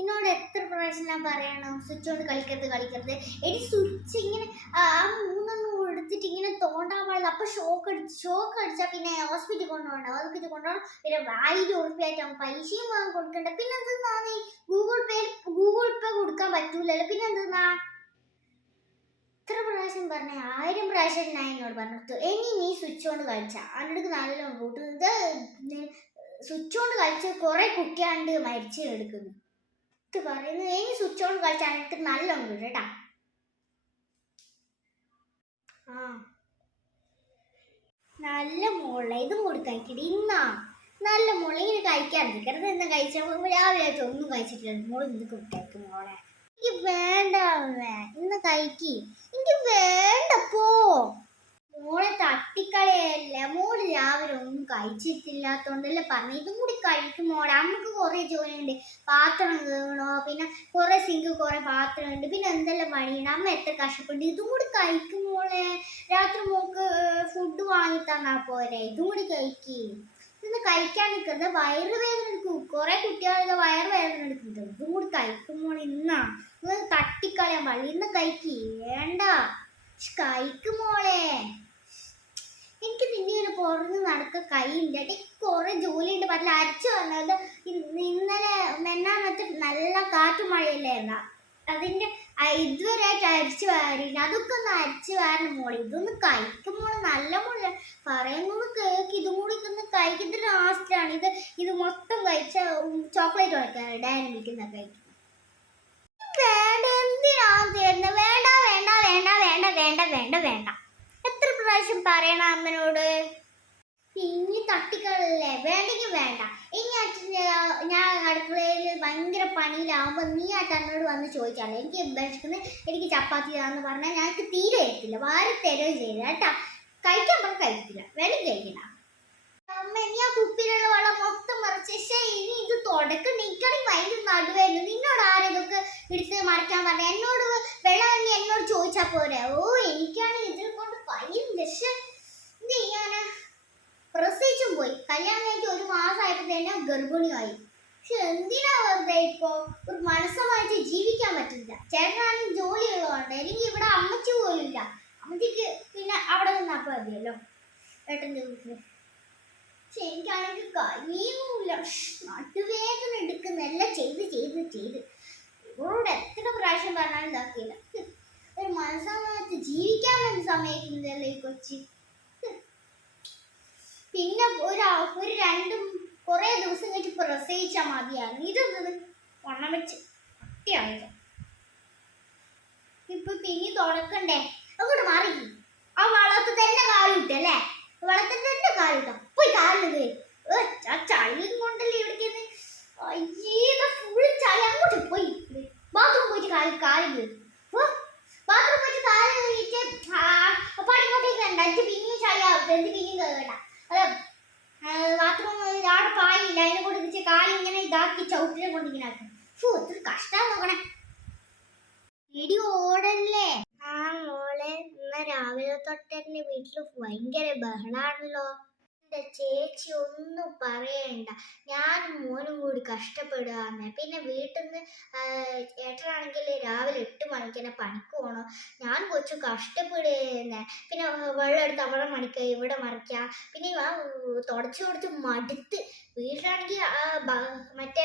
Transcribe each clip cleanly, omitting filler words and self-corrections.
എന്നോട് എത്ര പ്രാവശ്യം ഞാൻ പറയണം സ്വിച്ച് കൊണ്ട് കളിക്കരുത്. എടി സ്വിച്ച് ഇങ്ങനെ ആ മൂന്നെണ്ണം എടുത്തിട്ട് ഇങ്ങനെ തോണ്ടാൻ പാടില്ല. അപ്പൊ ഷോക്ക് അടിച്ചാൽ പിന്നെ ഹോസ്പിറ്റലിൽ കൊണ്ടുപോകണം. പിന്നെ 1000 ഉറുപ്പ്യായിട്ടാവും പൈസയും വാങ്ങി കൊടുക്കണ്ട. പിന്നെ എന്തെന്നാ നീ ഗൂഗിൾ പേ കൊടുക്കാൻ പറ്റൂലല്ലോ. പിന്നെ എന്തെന്നാ എത്ര പ്രാവശ്യം പറഞ്ഞ 1000 പ്രാവശ്യം ഞാൻ എന്നോട് പറഞ്ഞു ഇനി നീ സ്വിച്ച് കൊണ്ട് കളിച്ചാ അതിനടുക്ക് നല്ലോണം കൂട്ടും. ഇത് സ്വിച്ച് കൊണ്ട് കളിച്ച് കുറെ കുട്ടിയാണ്ട് മരിച്ചു എടുക്കുന്നു. ഇത് പറയുന്നത് ഇനി സ്വിച്ച് കൊണ്ട് കളിച്ചാൽ എനിക്ക് നല്ലോണം കിട്ടും കേട്ടാ. ആ നല്ല മോളെ ഇതും കൂടി കഴിക്കട്ടെ. ഇന്നാ നല്ല മോളെ ഇങ്ങനെ കഴിക്കാതിരിക്കരുത്. എന്നാ കഴിച്ചാൽ രാവിലെ ആയിട്ട് ഒന്നും കഴിച്ചിട്ടില്ല. മോള് ഇന്ന് കഴിക്കും മോളെ. എനിക്ക് വേണ്ട ഇന്ന് കഴിക്കി. എനിക്ക് വേണ്ട പോ. മോളെ തട്ടിക്കളയല്ല. മോള് രാവിലെ ഒന്നും കഴിച്ചിട്ടില്ലാത്തോണ്ടല്ലേ പറഞ്ഞു. ഇതും കൂടി കഴിക്കും മോളെ. അമ്മക്ക് കുറെ ജോലിയുണ്ട്. പാത്രം കഴുകണോ, പിന്നെ കുറെ സിങ്ക് കുറെ പാത്രമുണ്ട്, പിന്നെ എന്തെല്ലാം പണിയുണ്ട്. അമ്മ എത്ര കഷ്ടപ്പെട്ട്. ഇതും കൂടി കഴിക്കും മോളെ. രാത്രി മോക്ക് ഫുഡ് വാങ്ങി തന്നാ പോരെ. ഇതും കൂടി കഴിക്കി. ഇന്ന് കഴിക്കാൻ നിൽക്കുന്നത് വയറുവേദന എടുക്കും. കുറെ കുട്ടികളുടെ വയറുവേദന എടുക്കുന്നത്. ഇതും കൂടി കഴിക്കും മോളെ. ഇന്നാ നിങ്ങൾ തട്ടിക്കളയാൻ പാടില്ല. ഇന്ന് കഴിക്കി. വേണ്ട കഴിക്കും മോളെ. എനിക്ക് നിന്നിങ്ങനെ പുറന്ന് നടക്ക കൈയില്ല. കുറെ ജോലിയുണ്ട്. പറ്റില്ല അരച്ചു വന്നത് ഇന്നലെ മെന്നാന്നത്തെ നല്ല കാറ്റു മഴയില്ലായിരുന്ന അതിന്റെ ഇതുവരെയായിട്ട് അരിച്ചു വാരില്ല. അതൊക്കെ ഒന്ന് അരിച്ചു വാരണം മോളെ. ഇതൊന്ന് കഴിക്കും മോളെ. നല്ല മോളെ പറയുന്നൊന്ന് കേക്ക്. ഇതും കൂടി ഇതൊന്ന് കഴിക്കുന്നത് ലാസ്റ്റാണ്. ഇത് മൊത്തം കഴിച്ച ചോക്ലേറ്റ് കഴിക്കാൻ ഡയറി മിൽക്കുന്ന കഴിക്കും. വേണ്ട എന്തിനാണ് തരുന്നത്? വേണ്ട വേണ്ട വേണ്ട വേണ്ട വേണ്ട വേണ്ട വേണ്ട. എത്ര പ്രാവശ്യം പറയണം അമ്മനോട്? ഇനി തട്ടിക്കളല്ലേ. വേണ്ടെങ്കിൽ വേണ്ട. ഇനി ഞാൻ അടുക്കളയിൽ ഭയങ്കര പണിയിലാവുമ്പോ നീ എന്നോട് വന്ന് ചോദിച്ചാലേ എനിക്ക് വിശക്കുന്നത്, എനിക്ക് ചപ്പാത്തി താന്ന് പറഞ്ഞാൽ ഞങ്ങൾക്ക് തീരെ എത്തില്ല. വാരി തരുകയും ചെയ്യില്ല കേട്ടാ. കഴിക്കാൻ പറഞ്ഞാൽ കഴിക്കില്ല. വേണമെങ്കിൽ കഴിക്കണ്ട. അമ്മ ഇനി ആ കുപ്പിയിലുള്ള വെള്ളം മൊത്തം മറിച്ച് ഇനി ഇത് തുടക്കണ്ട. എനിക്കാണെങ്കിൽ ഭയങ്കര നടുവായിരുന്നു. നിന്നോട് ആരതൊക്കെ എടുത്ത് മറിക്കാൻ പറഞ്ഞ? എന്നോട് വെള്ളം നീ എന്നോട് ചോദിച്ചാ പോരെ. ഓ എനിക്കാണെങ്കിൽ ഇതിനെ കൊണ്ട് ഭയങ്കര രസം. എന്ത് ചെയ്യാനാ? പ്രസവിച്ചും പോയി. കല്യാണം കഴിഞ്ഞ് 1 മാസമായപ്പോ തന്നെ ഗർഭിണിയായി. പക്ഷെ എന്തിനാ വെറുതെ ഇപ്പോ ഒരു മനസ്സമായിട്ട് ജീവിക്കാൻ പറ്റില്ല. ചേട്ടനാണെങ്കിൽ ജോലി ഉള്ളതുകൊണ്ട്. അല്ലെങ്കിൽ ഇവിടെ അമ്മച്ചി പോലും ഇല്ല. അമ്മച്ചിക്ക് പിന്നെ അവിടെ നിന്നപ്പോ മതിയല്ലോ ഏട്ടൻ്റെ വീട്ടില്. പക്ഷെ എനിക്കാണെങ്കിൽ കഴിയുമില്ല. നടുവേദന എടുക്കുന്നെല്ലാം ചെയ്ത് ഇവരോട് എത്ര പ്രാവശ്യം പറഞ്ഞാലും ഇതാക്കിയില്ല. ഒരു മനസ്സമായിട്ട് ജീവിക്കാൻ വേണ്ടി സമ്മതിക്കുന്നില്ലല്ലോ ഈ കൊച്ചി. പിന്നെ കുറെ ദിവസം കഴിഞ്ഞ് പ്രസവിച്ചാൽ മതിയായിരുന്നു. ഇതൊന്നും വണ്ണം വെച്ച് ഒറ്റയായത്. ഇപ്പൊ പിന്നെ തുടക്കണ്ടേ? അങ്ങോട്ട് മാറി. ആ വളർത്ത് തന്നെ കാലിട്ടല്ലേ? വളർത്തിൽ തന്നെ കാലിട്ടോ. പോയി കാലില് ചളിയും കൊണ്ടല്ലേ ഇവിടേക്ക്. അയ്യേ ഫുൾ ചളി. അങ്ങോട്ട് പോയി ബാത്റൂം പോയിട്ട് കാലില് ബാത്റൂം പോയിട്ട് കാല് കഴിയിട്ട് അപ്പൊ ഇങ്ങോട്ടേക്ക് വേണ്ട. എനിക്ക് പിന്നെയും ചളിയാവട്ടെ. എനിക്ക് പിന്നെയും കേൾക്കണ്ട. ബാത്റൂം അവിടെ പായില്ല. അതിനെ കൊണ്ട് കാലിങ്ങനെ ഇതാക്കി ചവിട്ടിനെ കൊണ്ട് ഇങ്ങനെ ആക്കും. എത്ര കഷ്ടം നോക്കണേ. എടി ഓടല്ലേ. ആ മോളെ ഇന്ന് രാവിലെ തൊട്ടെന്നെ വീട്ടില് ഭയങ്കര ബഹളാണല്ലോ. എന്റെ ചേച്ചി ഒന്നും പറയണ്ട. ഞാനും മോനും കൂടി കഷ്ടപ്പെടുകയാണ്. പിന്നെ വീട്ടിൽ നിന്ന് ഏട്ടനാണെങ്കിൽ രാവിലെ 8 മണിക്ക് തന്നെ പണിക്ക് പോകണം. ഞാൻ കൊച്ചു കഷ്ടപ്പെടുകയെന്നെ. പിന്നെ വെള്ളം എടുത്ത് അവിടെ മണിക്കുക, ഇവിടെ മറിക്കുക. പിന്നെ തുടച്ച് മടുത്ത്. വീട്ടിലാണെങ്കിൽ മറ്റേ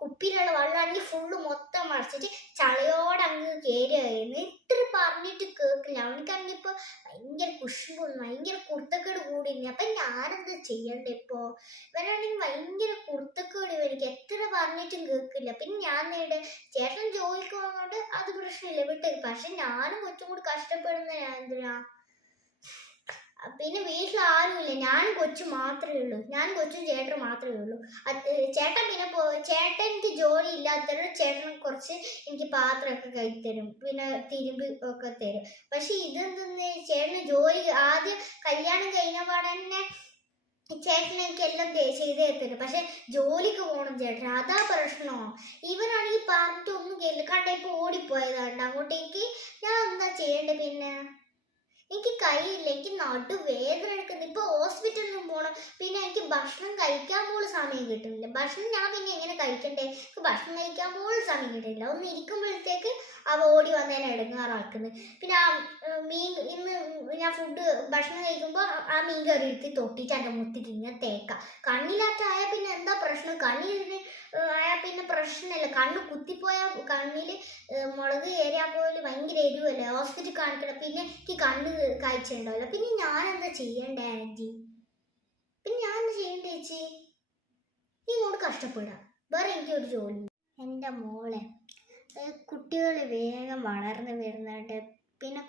കുപ്പിയിലുള്ള വെള്ളമാണെങ്കിൽ ഫുള്ള് മൊത്തം മറിച്ചിട്ട് ചളയോടെ അങ്ങ് കയറുകയായിരുന്നു. ഇത്ര പറഞ്ഞിട്ട് കേൾക്കില്ല. അവനക്കാണെങ്കിൽ ഇപ്പൊ ഭയങ്കര കുശുമ്പൊന്നും ഭയങ്കര കുർത്തക്കേട് കൂടിയിരുന്നു. അപ്പൊ ഞാനെന്താ ചെയ്യണ്ടേ ഇപ്പോ? ഇവരാണെങ്കിൽ ഭയങ്കര കുർത്തക്കേട്. എനിക്ക് എത്ര പറഞ്ഞിട്ടും കേൾക്കില്ല. പിന്നെ ഞാൻ നേടെ ചേട്ടൻ ജോലിക്ക് പോകുന്നതുകൊണ്ട് അത് പ്രശ്നമില്ല, വിട്ടേക്ക്. പക്ഷെ ഞാനും കൊച്ചും കൂടി കഷ്ടപ്പെടുന്ന എന്തിനാ? പിന്നെ വീട്ടിൽ ആരുമില്ല. ഞാനും കൊച്ചും മാത്രമേ ഉള്ളൂ. ഞാനും കൊച്ചും ചേട്ടൻ മാത്രമേ ഉള്ളൂ. ചേട്ടൻ പിന്നെ ചേട്ടനിക്ക് ജോലി ഇല്ലാത്തത് ചേട്ടൻ കുറച്ച് എനിക്ക് പാത്രമൊക്കെ കഴുകി തരും, പിന്നെ തിരുമ്പ് ഒക്കെ തരും. പക്ഷെ ഇതെന്തെന്ന് ചേട്ടന് ജോലി ആദ്യം കല്യാണം കഴിഞ്ഞ പാടെ തന്നെ ചേട്ടൻ എനിക്ക് എല്ലാം ചെയ്ത് തരും. പക്ഷെ ജോലിക്ക് പോകണം ചേട്ടൻ, അതാ പ്രശ്നമോ. ഇവനാണെങ്കിൽ പറഞ്ഞിട്ട് ഒന്നും കേട്ടില്ല. കണ്ട ഇപ്പൊ ഓടിപ്പോയതാണ്ട് അങ്ങോട്ടേക്ക്. ഞാൻ എന്താ ചെയ്യണ്ടേ? പിന്നെ എനിക്ക് കൈയില്ല, എനിക്ക് നടുവേദന എടുക്കുന്നു. ഇപ്പൊ ഹോസ്പിറ്റലിലും പോകണം. പിന്നെ എനിക്ക് ഭക്ഷണം കഴിക്കാൻ പോലും സമയം കിട്ടുന്നില്ല. ഭക്ഷണം ഞാൻ പിന്നെ എങ്ങനെ കഴിക്കണ്ടേ? എനിക്ക് ഭക്ഷണം കഴിക്കാൻ പോലും സമയം കിട്ടില്ല. ഒന്ന് ഇരിക്കുമ്പോഴത്തേക്ക് അവ ഓടി വന്നതിനെ എടുങ്ങാറാക്കുന്നത്. പിന്നെ ആ മീൻ ഇന്ന് ഞാൻ ഭക്ഷണം കഴിക്കുമ്പോൾ ആ മീൻ കറി എടുത്ത് തൊട്ടിട്ട് എൻ്റെ മുത്തിട്ട് ഇങ്ങനെ തേക്കാം. കണ്ണിലാറ്റായ പിന്നെ എന്താ പ്രശ്നം? കണ്ണിന് ആയാൽ പിന്നെ പ്രശ്നമില്ല. കണ്ണ് കുത്തിപ്പോയാൽ കണ്ണിൽ മുളക് ഏരിയാൽ പോലും ഭയങ്കര എരിവല്ലേ. ഹോസ്പിറ്റലിൽ കാണിക്കണം. പിന്നെ എനിക്ക് കണ്ണ് കാഴ്ച ഉണ്ടാവില്ല. പിന്നെ ഞാൻ എന്താ ചെയ്യണ്ടേ ആൻറ്റി? പിന്നെ ഞാൻ എന്താ ചെയ്യണ്ടേ ചേച്ചി? ഇങ്ങോട്ട് കഷ്ടപ്പെടാം. വേറെ എനിക്കൊരു ജോലി. എൻ്റെ മോളെ കുട്ടികൾ വേഗം വളർന്നു വരുന്നുണ്ട്. പിന്നെ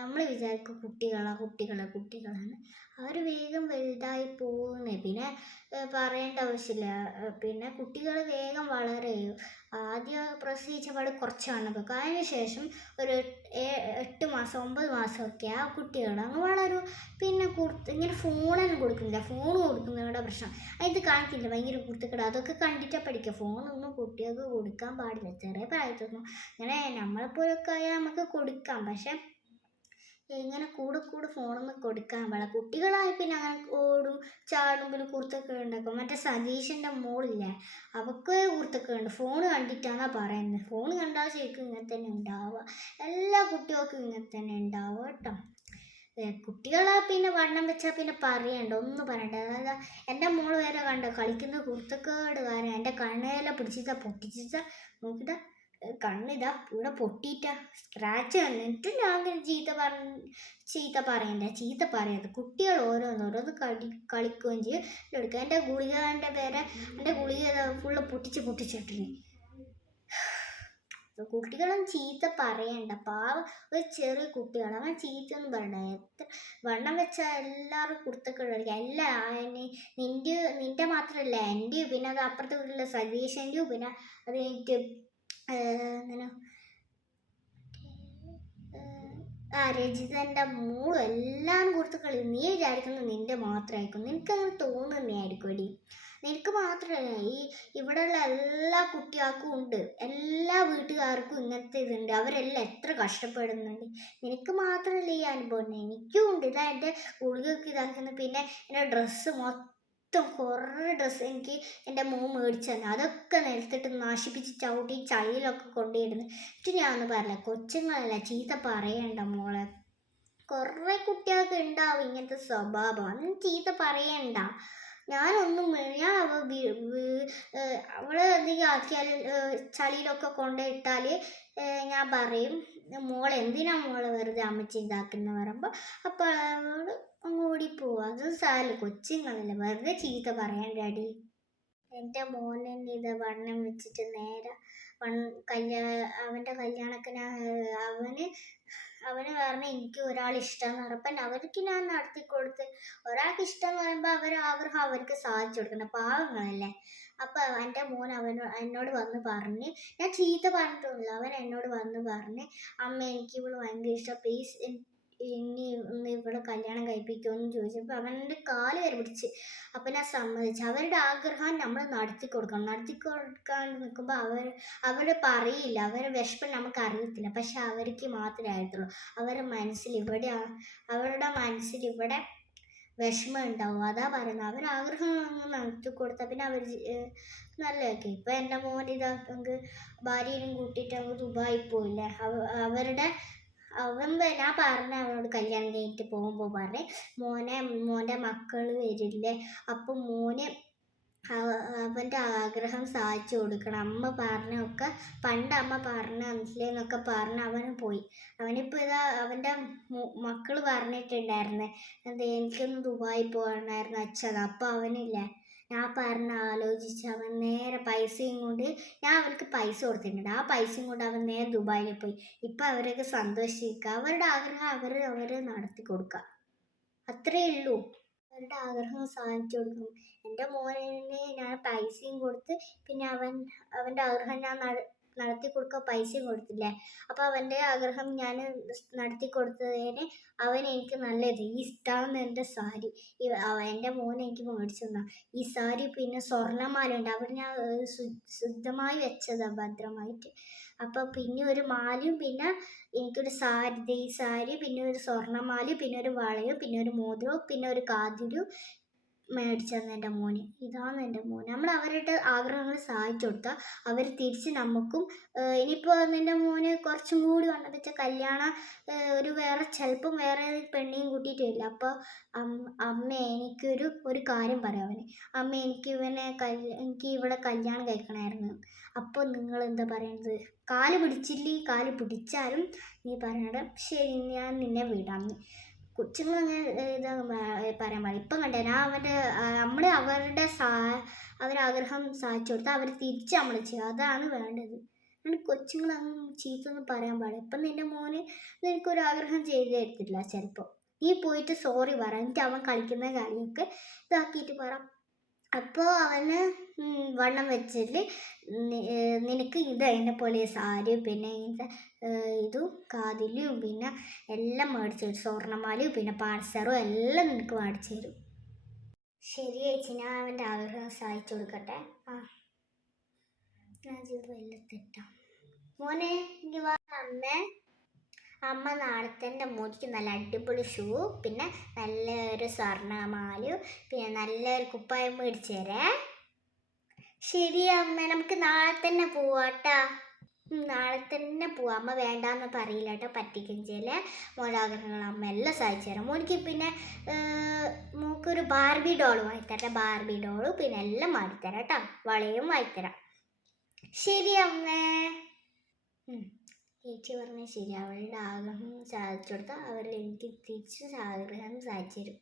നമ്മൾ വിചാരിക്കും കുട്ടികളാണ്. അവർ വേഗം വലുതായി പോകുന്നേ. പിന്നെ പറയേണ്ട ആവശ്യമില്ല. പിന്നെ കുട്ടികൾ വേഗം വളരെയും. ആദ്യം പ്രസവിച്ചപാട് കുറച്ചാണ് വെക്കും. അതിന് ശേഷം ഒരു 8 മാസം 9 മാസമൊക്കെ ആ കുട്ടികൾ അങ്ങ് വളരും. പിന്നെ ഇങ്ങനെ ഫോണൊന്നും കൊടുക്കുന്നില്ല. ഫോൺ കൊടുക്കുന്നവരുടെ പ്രശ്നം ഇത് കാണിക്കില്ല. ഭയങ്കര കുരുത്തക്കേട്. അതൊക്കെ കണ്ടിട്ടാണ് പഠിക്കുക. ഫോണൊന്നും കുട്ടികൾക്ക് കൊടുക്കാൻ പാടില്ല. ചെറിയ പ്രായത്തൊന്നും ഇങ്ങനെ നമ്മളെപ്പോലൊക്കെ ആയാൽ നമുക്ക് കൊടുക്കാം. പക്ഷെ ഇങ്ങനെ കൂടെ ഫോണൊന്നും കൊടുക്കാൻ പാടില്ല. കുട്ടികളായി പിന്നെ അങ്ങനെ ഓടും ചാടും പിന്നെ കുരുത്തക്കേട് ഉണ്ടാക്കും. മറ്റേ സതീഷിൻ്റെ മോളില്ലേ, അവൾക്ക് കുരുത്തക്കേടുണ്ട്. ഫോൺ കണ്ടിട്ടാണ് പറയുന്നത്. ഫോൺ കണ്ടാൽ ശരിക്കും ഇങ്ങനെ തന്നെ ഉണ്ടാവുക. എല്ലാ കുട്ടികൾക്കും ഇങ്ങനെ തന്നെ ഉണ്ടാവുക കേട്ടോ. കുട്ടികളെ പിന്നെ വണ്ണം വെച്ചാൽ പിന്നെ പറയണ്ട, ഒന്നും പറയണ്ട. അതായത് എൻ്റെ മോള് വരെ കണ്ടോ കളിക്കുന്ന കുരുത്തക്കേട് കാരണം എൻ്റെ കണ്ണെല്ലാം പൊട്ടിച്ചിട്ടാ നോക്കിട്ടാ കണ്ണിതാ ഇവിടെ പൊട്ടിയിട്ടാ സ്ക്രാച്ച് വന്നിട്ട് ഞാൻ അങ്ങനെ ചീത്ത പറയരുത്. കുട്ടികൾ ഓരോന്ന് കളിക്കുകയും ചെയ്യും എടുക്കുക. എൻ്റെ ഗുളിക ഫുള്ള് പൊട്ടിച്ചിട്ടിന്. കുട്ടികളും ചീത്ത പറയണ്ട. പാവം ഒരു ചെറിയ കുട്ടികളാണ്. അവൻ ചീത്തയൊന്നും പറയണ്ട. എത്ര വണ്ണം വെച്ചാൽ എല്ലാവരും കുരുത്തക്കേട് കളിക്കുക. നിന്റെ മാത്രമല്ല എൻ്റെയും പിന്നെ അത് അപ്പുറത്തെ വീട്ടിലുള്ള സതീശൻ്റെയും പിന്നെ അത് കഴിഞ്ഞിട്ട് അങ്ങനെ രജിതൻ്റെ മോളും എല്ലാവരും കുരുത്തക്കളി. നീ വിചാരിക്കുന്നത് നിന്റെ മാത്രമായിരിക്കും. നിനക്കങ്ങനെ തോന്നുന്നതായിരിക്കും എടി. നിനക്ക് മാത്രമല്ല, ഇവിടെയുള്ള എല്ലാ കുട്ടികൾക്കും ഉണ്ട്. എല്ലാ വീട്ടുകാർക്കും ഇങ്ങനത്തെ ഇതുണ്ട്. അവരെല്ലാം എത്ര കഷ്ടപ്പെടുന്നുണ്ട്. നിനക്ക് മാത്രമല്ല ഈ അനുഭവം. എനിക്കും ഉണ്ട്. ഇതാ എൻ്റെ ഗുളികയൊക്കെ ഇതാക്കുന്നത്. പിന്നെ എൻ്റെ ഡ്രസ്സ് കുറേ ഡ്രസ്സ് എനിക്ക് എൻ്റെ മോൻ മേടിച്ചു തന്നെ. അതൊക്കെ നിലത്തിട്ട് നശിപ്പിച്ച് ചവിട്ടി ചളിയിലൊക്കെ കൊണ്ടുപോയിടുന്നു. എന്നിട്ട് ഞാൻ പറഞ്ഞില്ല, കൊച്ചുങ്ങളല്ല ചീത്ത പറയണ്ട മോളെ. കുറേ കുട്ടികൾക്ക് ഉണ്ടാവും ഇങ്ങനത്തെ സ്വഭാവം. അന്ന് ചീത്ത പറയണ്ട. ഞാൻ അവളെ എന്തെങ്കിലും ആക്കിയാൽ ചളിയിലൊക്കെ കൊണ്ടുപോയിട്ടാൽ ഞാൻ പറയും, മോളെ എന്തിനാ മോളെ വെറുതെ അമ്മച്ചി ഇതാക്കുന്ന പറയുമ്പോൾ അപ്പോൾ അവള് അങ്ങ് ഓടിപ്പോവും. അത് സാരമില്ല, കൊച്ചുങ്ങളല്ലേ, വെറുതെ ചീത്ത പറയണ്ടടി. എൻ്റെ മോനെ ഇത് വണ്ണം വെച്ചിട്ട് നേരെ അവൻ്റെ കല്യാണത്തിന് അവന് കാരണം എനിക്ക് ഒരാൾ ഇഷ്ടമെന്ന് പറഞ്ഞപ്പോൾ അവർക്ക് ഞാൻ നടത്തി കൊടുത്ത്. ഒരാൾക്ക് ഇഷ്ടം എന്ന് പറയുമ്പോൾ ആഗ്രഹം അവർക്ക് സാധിച്ചു കൊടുക്കണം. പാവങ്ങളല്ലേ. അപ്പം എൻ്റെ മോൻ എന്നോട് വന്ന് പറഞ്ഞ്, ഞാൻ ചീത്ത പറഞ്ഞിട്ടൊന്നുമില്ല, അവൻ എന്നോട് വന്ന് പറഞ്ഞ്, അമ്മ എനിക്ക് ഇവള് ഭയങ്കര ഇഷ്ടം, പ്ലീസ് ഇനി ഒന്ന് ഇവിടെ കല്യാണം കഴിപ്പിക്കുമെന്ന് ചോദിച്ചപ്പോൾ അവൻ്റെ കാല് വരെ പിടിച്ച്. അപ്പം ഞാൻ സമ്മതിച്ചു. അവരുടെ ആഗ്രഹം നമ്മൾ നടത്തി കൊടുക്കണം. നടത്തി കൊടുക്കാൻ നിൽക്കുമ്പോൾ അവർ പറയില്ല. അവരുടെ വിഷമം നമുക്ക് അറിയത്തില്ല. പക്ഷെ അവർക്ക് മാത്രമേ അറിയത്തുള്ളൂ. അവരുടെ മനസ്സിൽ ഇവിടെ വിഷമം ഉണ്ടാവും. അതാ പറയുന്നത്. അവരാഗ്രഹം നടത്തി കൊടുത്താൽ പിന്നെ അവർ നല്ലതൊക്കെ. ഇപ്പം എൻ്റെ മോൻ ഇതാക്കെങ്കിൽ ഭാര്യയും കൂട്ടിയിട്ട് അങ്ങ് ദുബായി പോയില്ലേ. ഞാൻ പറഞ്ഞ അവനോട് കല്യാണം കഴിഞ്ഞിട്ട് പോകുമ്പോൾ പറഞ്ഞേ, മോൻ്റെ മക്കൾ വരില്ലേ, അപ്പം മോന് അവൻ്റെ ആഗ്രഹം സാധിച്ചു കൊടുക്കണം. പണ്ട് അമ്മ പറഞ്ഞ മനസ്സിലെന്നൊക്കെ പറഞ്ഞ് അവന് പോയി. അവനിപ്പോൾ അവൻ്റെ മക്കൾ പറഞ്ഞിട്ടുണ്ടായിരുന്നേ, എനിക്കൊന്ന് ദുബായി പോകണമായിരുന്നു അച്ഛൻ. അപ്പം അവനില്ലേ, ഞാൻ ആലോചിച്ച് അവൻ നേരെ പൈസയും കൊണ്ട്, ഞാൻ അവർക്ക് പൈസ കൊടുത്തിട്ടുണ്ട്. ആ പൈസയും കൊണ്ട് അവൻ നേരെ ദുബായിൽ പോയി. ഇപ്പം അവരൊക്കെ സന്തോഷിക്കുക. അവരുടെ ആഗ്രഹം അവർ നടത്തി കൊടുക്കുക. അത്രയേ ഉള്ളൂ. അവരുടെ ആഗ്രഹം സാധിച്ചു കൊടുക്കണം. എൻ്റെ മോനെ ഞാൻ പൈസയും കൊടുത്ത് പിന്നെ അവൻ്റെ ആഗ്രഹം ഞാൻ നടത്തി കൊടുക്കാൻ പൈസയും കൊടുത്തില്ലേ. അപ്പോൾ അവൻ്റെ ആഗ്രഹം ഞാൻ നടത്തി കൊടുത്തതിന് അവൻ എനിക്ക് നല്ലത് ഇഷ്ടമാണ് എൻ്റെ സാരി. എൻ്റെ മോൻ എനിക്ക് മേടിച്ചു തന്ന ഈ സാരി, പിന്നെ സ്വർണ്ണമാല ഉണ്ട്, അവിടെ ഞാൻ ശുദ്ധമായി വെച്ചതാണ് ഭദ്രമായിട്ട്. അപ്പോൾ പിന്നെ ഒരു മാലയും, പിന്നെ എനിക്കൊരു സാരി, ഈ സാരി, പിന്നെ ഒരു സ്വർണ്ണമാലയും, പിന്നെ ഒരു വളയും, പിന്നെ ഒരു മോതിരവും, പിന്നെ ഒരു കാതിലും മേടിച്ചു തന്നെ എൻ്റെ മോന്. ഇതാണ് എൻ്റെ മോൻ. നമ്മൾ അവരുടെ ആഗ്രഹങ്ങൾ സഹായിച്ചു കൊടുത്താൽ അവർ തിരിച്ച് നമുക്കും. ഇനിയിപ്പോൾ നിൻ്റെ മോന് കുറച്ചും കൂടി വന്നത് വെച്ചാൽ കല്യാണം, വേറെ ചിലപ്പം വേറെ പെണ്ണിയും കൂട്ടിയിട്ട് വരില്ല. അപ്പോൾ അമ്മ എനിക്കൊരു കാര്യം പറയാം അവന്. അമ്മ എനിക്ക് ഇവിടെ കല്യാണം കഴിക്കണമായിരുന്നു. അപ്പോൾ നിങ്ങൾ എന്താ പറയുന്നത്? കാല് പിടിച്ചാലും നീ പറയണം ശരി, ഞാൻ നിന്നെ വിടാം. കൊച്ചുങ്ങൾ അങ്ങനെ പറയാൻ പാടില്ല. ഇപ്പം കണ്ടേ ഞാൻ അവരാഗ്രഹം സാധിച്ചു കൊടുത്താൽ അവർ തിരിച്ച് നമ്മൾ ചെയ്യുക, അതാണ് വേണ്ടത്. കൊച്ചുങ്ങൾ അങ്ങ് ചീത്തൊന്നും പറയാൻ പാടില്ല. ഇപ്പം നിൻ്റെ മോന് നിനക്കൊരാഗ്രഹം ചെയ്തു തരത്തില്ല ചിലപ്പോൾ. നീ പോയിട്ട് സോറി പറ, എന്നിട്ട് അവൻ കളിക്കുന്ന കളിയൊക്കെ ഇതാക്കിയിട്ട് പറ. അപ്പോൾ അവന് വണ്ണം വെച്ചിട്ട് നിനക്ക് അതിനെ പോലെ സാരി, പിന്നെ ഇതും കാതിലും, പിന്നെ എല്ലാം മേടിച്ചു തരും. സ്വർണ്ണമാലയും പിന്നെ പാൻസറും എല്ലാം നിനക്ക് മേടിച്ചു തരും. ശരി ചേച്ചി, ഞാൻ അവൻ്റെ ആഗ്രഹം സഹായിച്ചു കൊടുക്കട്ടെ. ഞാൻ ചെയ്ത് എല്ലാം തെറ്റാ. മോനെ ഇങ്ങ് വാ. അമ്മ നാളത്തെ എൻ്റെ മോനിക്ക് നല്ല അടിപൊളി ഷൂ, പിന്നെ നല്ലൊരു സ്വർണ്ണമാലയും, പിന്നെ നല്ലൊരു കുപ്പായം മേടിച്ചു തരേ. ശരി അമ്മ, നമുക്ക് നാളെ തന്നെ പോവാട്ടാ. നാളെ തന്നെ പോവാം. അമ്മ വേണ്ടാന്ന് പറയില്ല കേട്ടോ, പറ്റിക്കുകയും ചെയ്യല്ലേ. മോനാഗ്രഹങ്ങൾ അമ്മ എല്ലാം സഹായിച്ചു തരാം. മോനിക്ക് പിന്നെ മോക്കൊരു ബാർബി ഡോൾ വാങ്ങിത്തരാം. ബാർബി ഡോള് പിന്നെ എല്ലാം വാങ്ങിത്തരാം കേട്ടോ, വളയും വാങ്ങിത്തരാം. ശരി അമ്മേ. ചേച്ചി പറഞ്ഞാൽ ശരി, അവളുടെ ആഗ്രഹം സാധിച്ചു കൊടുത്താൽ അവരിൽ എനിക്ക് തിരിച്ച് ആഗ്രഹം സാധിച്ചു തരും.